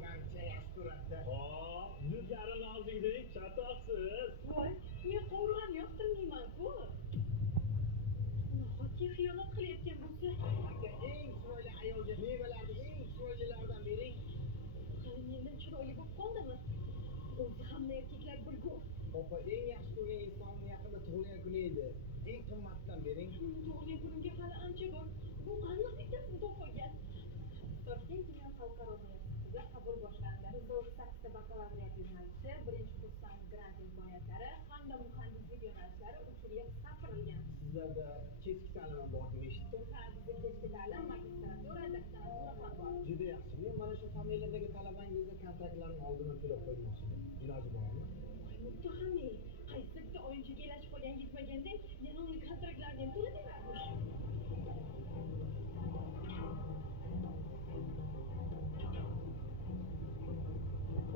qilgancha yaxshi ko'radi. Yuzlari nozikdek chatoqsiz. Voy, men qovurg'ani yoqtirmayman-ku. Nahotki xiyonat qilayotgan bo'lsa? Aka, eng chiroyli ayolga mevalarni eng chiroylilaridan bering. Hali mendan chiroyli bo'lib qoldimi? O'zi hamma erkaklar bilgur. Opa, eng yaxshi ko'rgan insonni yaqinda tug'ilgan kuni edi. Eng qimmatdan bering. Tug'ilgan kunimga hali ancha bor. Bu qanday bittasini topolgan? Toshkent kimyo xalqaro universitetiga qabul boshlandi. Bizda 38 ta bakalavriat yo'nalishi, birinchi kursdan grant imkoniyatlari hamda muhandislik yo'nalishlari 3 yilga qisqartirilgan. Sizlarda kechki ta'lim ham bor deb eshitdim. Ha, bizda kechki ta'lim, magistratura, doktorantura ham bor. Juda yaxshi. Men mana shu familiyadagi talabangizni kontraktlarini oldindan to'lab qo'ymoqchi edim. Iloji bormi? Voy, muttahamiy. Qaysi bitta oyun cheklashib qolgan yetmaganda yana uni kontraktlarini ham to'laverarmish.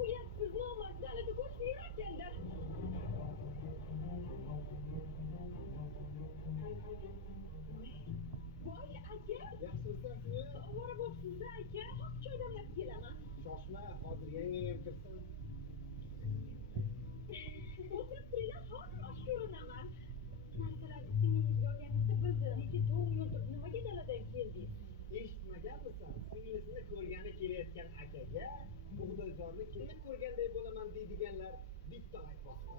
Uyatsiz nomard dalada ko'rsa yurarkanda. Voy, aka. Yaxshimisansiz? Ovora bo'psiz-da, aka. Hop choy damlab kelaman. Shoshma, hozir yangam ham kirsin. O'tirib turinglar, hozir osh ko'rinaman. Narsalarni singlingizni o'rganishda bildim. Lekin to'g'ri yo'l turib nimaga daladan keldingiz? Eshitmaganmisan? Singlisini ko'rgani kelayotgan akaga bug'doyzorni kelib ko'rganday bo'laman deydiganlar bitta like bosdi.